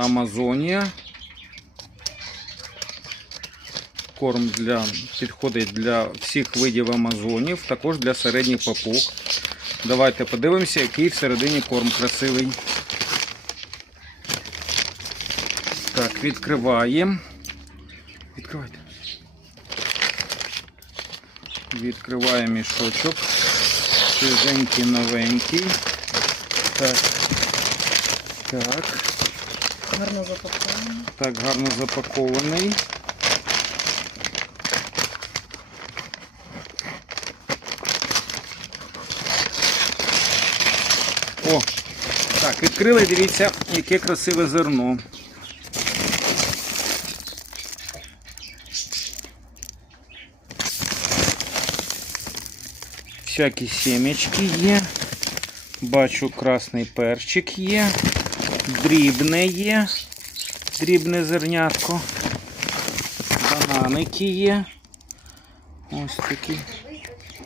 Амазонія. Корм для, підходить для всіх видів амазонів, також для середніх папуг. Давайте подивимося, який всередині корм красивий. Так, відкриваємо. Відкривайте. Відкриваємо мішочок. Свіженький, новенький. Так. Так. Гарно запаковано. Так, гарно запакований. О! Так, відкрили, дивіться, яке красиве зерно. Всякі сімечки є. Бачу, красний перчик є. Дрібне є. Дрібне зернятко. Бананики є. Ось такі.